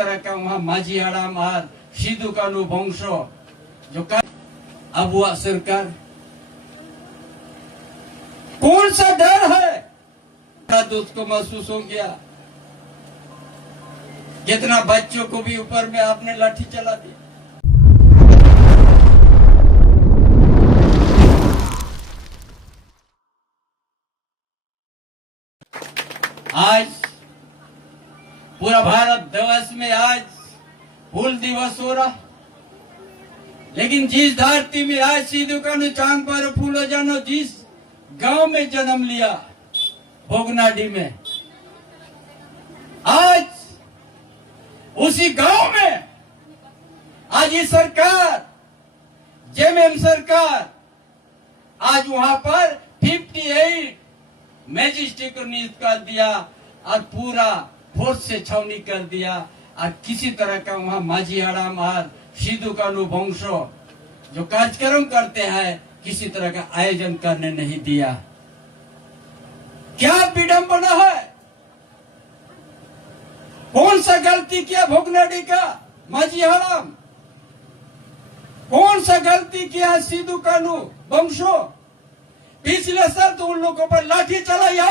तरह का वहाँ माझी हड़ाम और सीधू कानू वंशो जो कर अब हुआ सरकार, कौन सा डर है दोस्त को महसूस हो गया। कितना बच्चों को भी ऊपर में आपने लाठी चला दिया। आज पूरा भारत दिवस में आज हूल दिवस हो रहा, लेकिन जिस धरती में आज सीधू कानू चांद पर फूलो जानो जिस गांव में जन्म लिया भोगनाडी में, आज उसी गांव में आज ये सरकार जेएमएम सरकार आज वहां पर 58 मैजिस्ट्रेट को नियुक्त कर दिया और पूरा फोर्स से छावनी कर दिया और किसी तरह का वहां माझी हड़ाम और सीधू कानू वंशो जो कार्यक्रम करते हैं किसी तरह का आयोजन करने नहीं दिया। क्या विडंबना है, कौन सा गलती किया भोगनाडी का माझी हड़ाम, कौन सा गलती किया सीधू कानू वंशो। पिछले साल तो उन लोगों पर लाठी चलाया,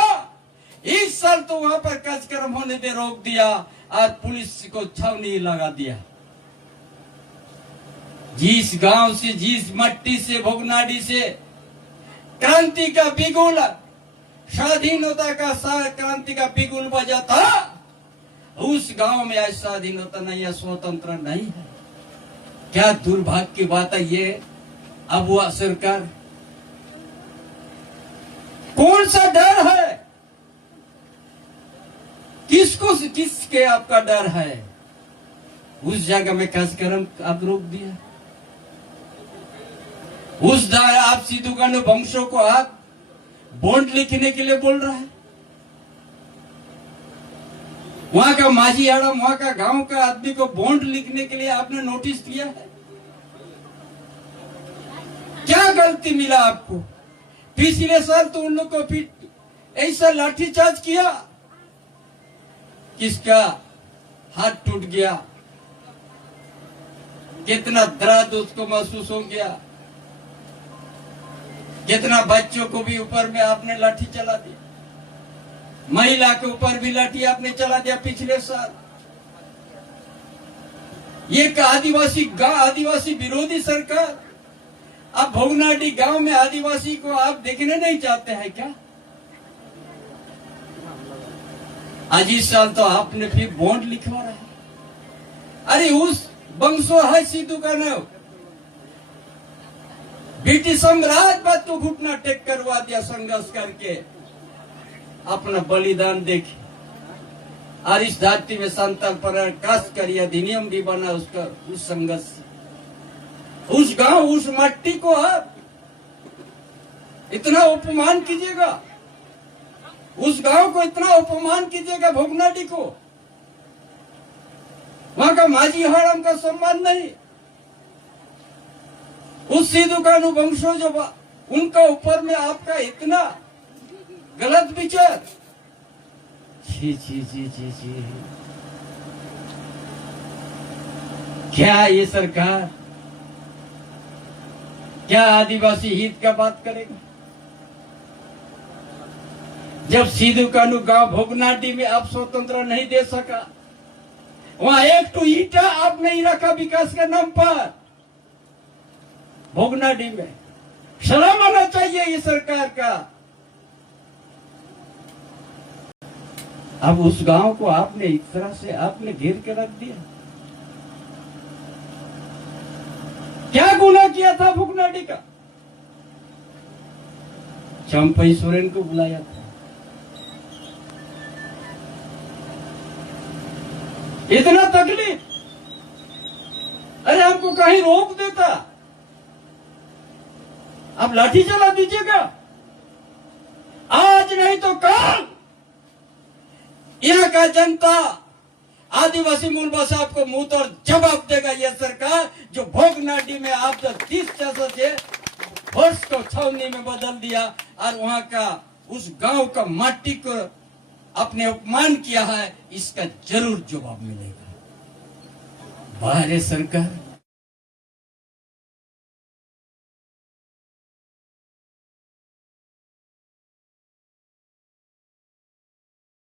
इस साल तो वहां पर कार्यक्रम होने दे रोक दिया और पुलिस को छावनी लगा दिया। जिस गांव से जिस मट्टी से भोगनाडी से क्रांति का बिगुल स्वाधीनता का क्रांति का बिगुल बजा था, उस गांव में आज स्वाधीनता नहीं है, स्वतंत्र नहीं है। क्या दुर्भाग्य की बात है ये। अब हुआ सरकार, कौन सा डर है, किसके आपका डर है। उस जगह में कार्यक्रम आप रोक दिया, उस द्वारा आप सीधू कानू वंशों को आप बॉन्ड लिखने के लिए बोल रहा है। वहां का माझी हड़ाम वहां का गांव का आदमी को बॉन्ड लिखने के लिए आपने नोटिस दिया है। क्या गलती मिला आपको। पिछले साल तो उन लोग को फिर ऐसा लाठीचार्ज किया, किसका हाथ टूट गया, कितना दर्द उसको महसूस हो गया, कितना बच्चों को भी ऊपर में आपने लाठी चला दिया, महिला के ऊपर भी लाठी आपने चला दिया पिछले साल। ये आदिवासी विरोधी सरकार। अब भोगनाडी गांव में आदिवासी को आप देखने नहीं चाहते हैं क्या। आज इस साल तो आपने फिर बॉन्ड लिखवा रहा है। अरे उस वंशो है सीधू कानू, ब्रिटिश साम्राज्यवाद को घुटना टेक करवा दिया संघर्ष करके, अपना बलिदान देखे और इस धरती में संताल पर काश करिए अधिनियम भी बना उसका उस संघर्ष से। उस गांव उस मट्टी को आप इतना अपमान कीजिएगा, उस गांव को इतना अपमान कीजिएगा भोगनाडी को। वहां का माझी हड़ाम का सम्मान नहीं, उस सीधू कानू वंशो जो उनका ऊपर में आपका इतना गलत विचार। जी जी जी जी जी, क्या ये सरकार क्या आदिवासी हित का बात करेगा। जब सीधू कानू गांव भोगनाडी में आप स्वतंत्र नहीं दे सका, वहां एक तो ईटा आप नहीं रखा विकास के नाम पर भोगनाडी में, शर्म आना चाहिए ये सरकार का। अब उस गांव को आपने इस तरह से आपने घेर के रख दिया। क्या गुनाह किया था भोगनाडी का। चंपई सोरेन को बुलाया था, इतना तकलीफ, अरे हमको कहीं रोक देता, आप लाठी चला दीजिएगा। आज नहीं तो कल यहाँ का जनता आदिवासी मूल भाषा आपको मुंह तोड़ जवाब देगा। यह सरकार जो भोगनाडी में आप जो 30 से वर्ष को छावनी में बदल दिया और वहां का उस गांव का माटी को अपने अपमान किया है, इसका जरूर जवाब मिलेगा। वाह रे सरकार,